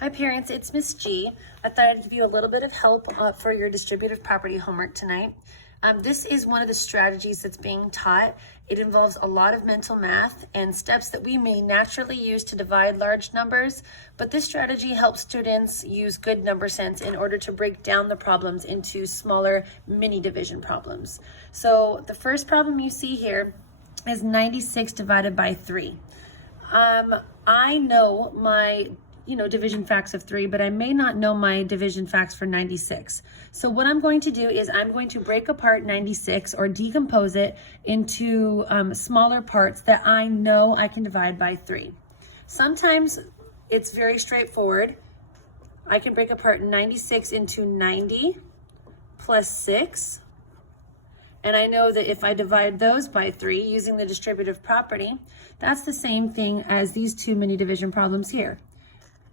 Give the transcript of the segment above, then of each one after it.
Hi parents, it's Miss G. I thought I'd give you a little bit of help for your distributive property homework tonight. This is one of the strategies that's being taught. It involves a lot of mental math and steps that we may naturally use to divide large numbers, but this strategy helps students use good number sense in order to break down the problems into smaller mini division problems. So the first problem you see here is 96 divided by 3. I know my division facts of 3, but I may not know my division facts for 96. So what I'm going to do is I'm going to break apart 96 or decompose it into smaller parts that I know I can divide by 3. Sometimes it's very straightforward. I can break apart 96 into 90 plus 6. And I know that if I divide those by 3 using the distributive property, that's the same thing as these two mini division problems here.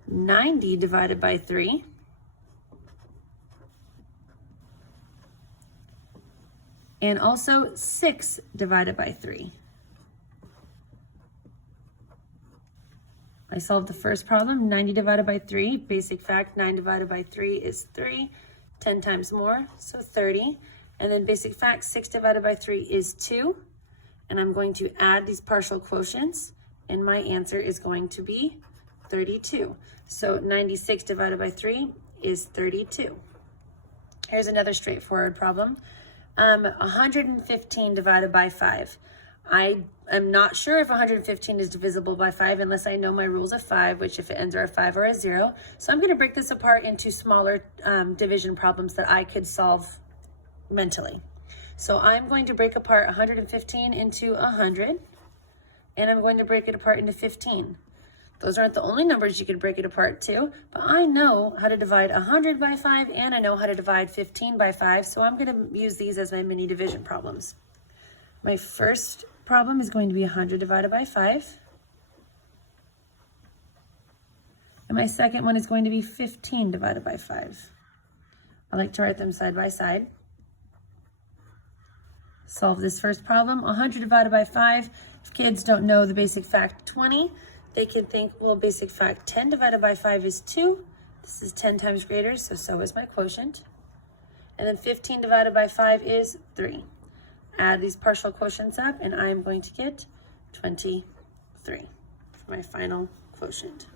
90 divided by 3 and also 6 divided by 3. I solved the first problem, 90 divided by 3. Basic fact, 9 divided by 3 is 3. 10 times more, so 30. And then basic fact, 6 divided by 3 is 2. And I'm going to add these partial quotients, and my answer is going to be 32. So 96 divided by 3 is 32. Here's another straightforward problem. 115 divided by 5. I am not sure if 115 is divisible by 5 unless I know my rules of 5, which if it ends are a 5 or a 0. So I'm going to break this apart into smaller division problems that I could solve mentally. So I'm going to break apart 115 into 100, and I'm going to break it apart into 15. Those aren't the only numbers you can break it apart to, but I know how to divide 100 by 5 and I know how to divide 15 by 5, so I'm going to use these as my mini division problems. My first problem is going to be 100 divided by 5. And my second one is going to be 15 divided by 5. I like to write them side by side. Solve this first problem. 100 divided by 5. If kids don't know the basic fact 20, they can think, well, basic fact 10 divided by 5 is 2. This is 10 times greater, so is my quotient. And then 15 divided by 5 is 3. Add these partial quotients up, and I'm going to get 23 for my final quotient.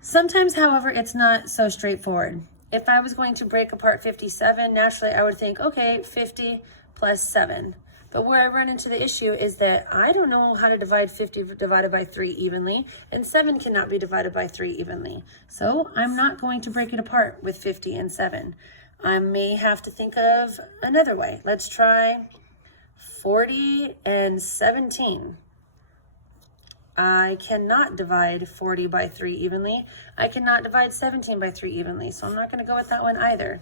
Sometimes, however, it's not so straightforward. If I was going to break apart 57, naturally I would think, okay, 50 plus 7. But where I run into the issue is that I don't know how to divide 50 divided by 3 evenly, and 7 cannot be divided by 3 evenly. So I'm not going to break it apart with 50 and 7. I may have to think of another way. Let's try 40 and 17. I cannot divide 40 by 3 evenly. I cannot divide 17 by 3 evenly, so I'm not going to go with that one either.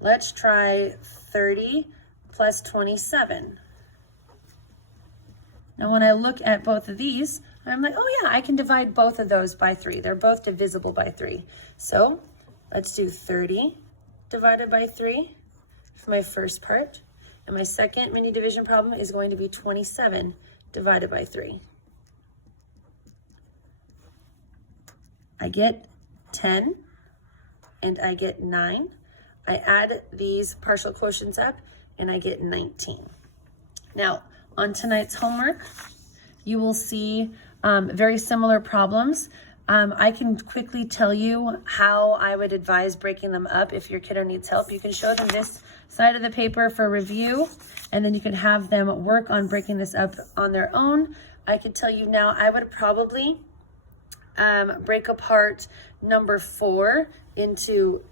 Let's try 30 plus 27. Now when I look at both of these, I'm like, oh yeah, I can divide both of those by 3. They're both divisible by 3. So let's do 30 divided by 3 for my first part. And my second mini division problem is going to be 27 divided by 3. I get 10 and I get 9. I add these partial quotients up and I get 19. Now, on tonight's homework, you will see very similar problems. I can quickly tell you how I would advise breaking them up if your kiddo needs help. You can show them this side of the paper for review, and then you can have them work on breaking this up on their own. I can tell you now, I would probably break apart number 4 into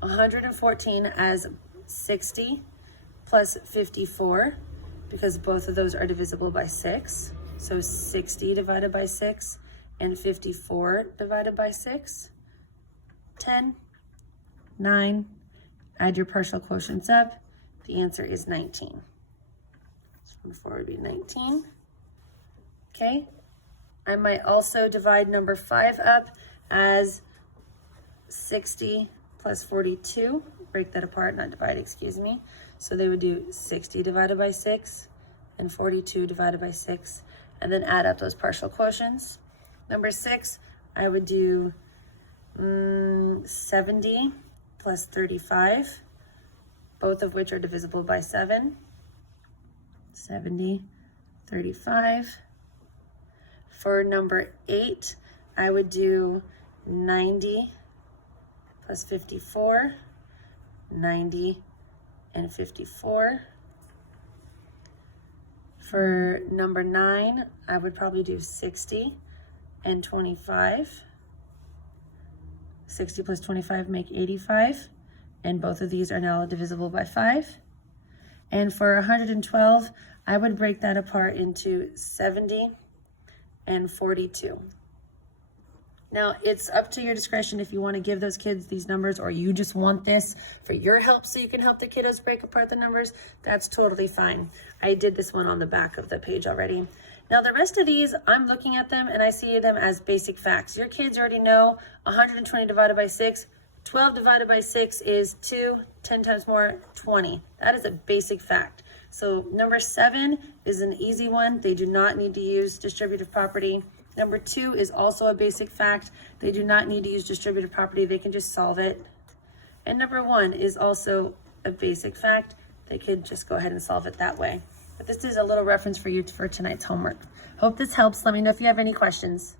114 as 60 plus 54, because both of those are divisible by 6. So 60 divided by 6 and 54 divided by 6. 10, 9, add your partial quotients up. The answer is 19. So number 4 would be 19. Okay. I might also divide number 5 up as 60 plus 42. Break that apart, not divide, excuse me. So they would do 60 divided by 6 and 42 divided by 6, and then add up those partial quotients. Number 6, I would do 70 plus 35, both of which are divisible by 7. 70, 35. For number 8, I would do 90 plus 54, 90 and 54. For number 9, I would probably do 60 and 25. 60 plus 25 make 85, and both of these are now divisible by 5. And for 112, I would break that apart into 70 and 42. Now, it's up to your discretion if you want to give those kids these numbers, or you just want this for your help so you can help the kiddos break apart the numbers. That's totally fine. I did this one on the back of the page already. Now, the rest of these, I'm looking at them and I see them as basic facts. Your kids already know 120 divided by 6, 12 divided by 6 is 2, 10 times more, 20. That is a basic fact. So number 7 is an easy one. They do not need to use distributive property. Number 2 is also a basic fact. They do not need to use distributive property. They can just solve it. And number 1 is also a basic fact. They could just go ahead and solve it that way. But this is a little reference for you for tonight's homework. Hope this helps. Let me know if you have any questions.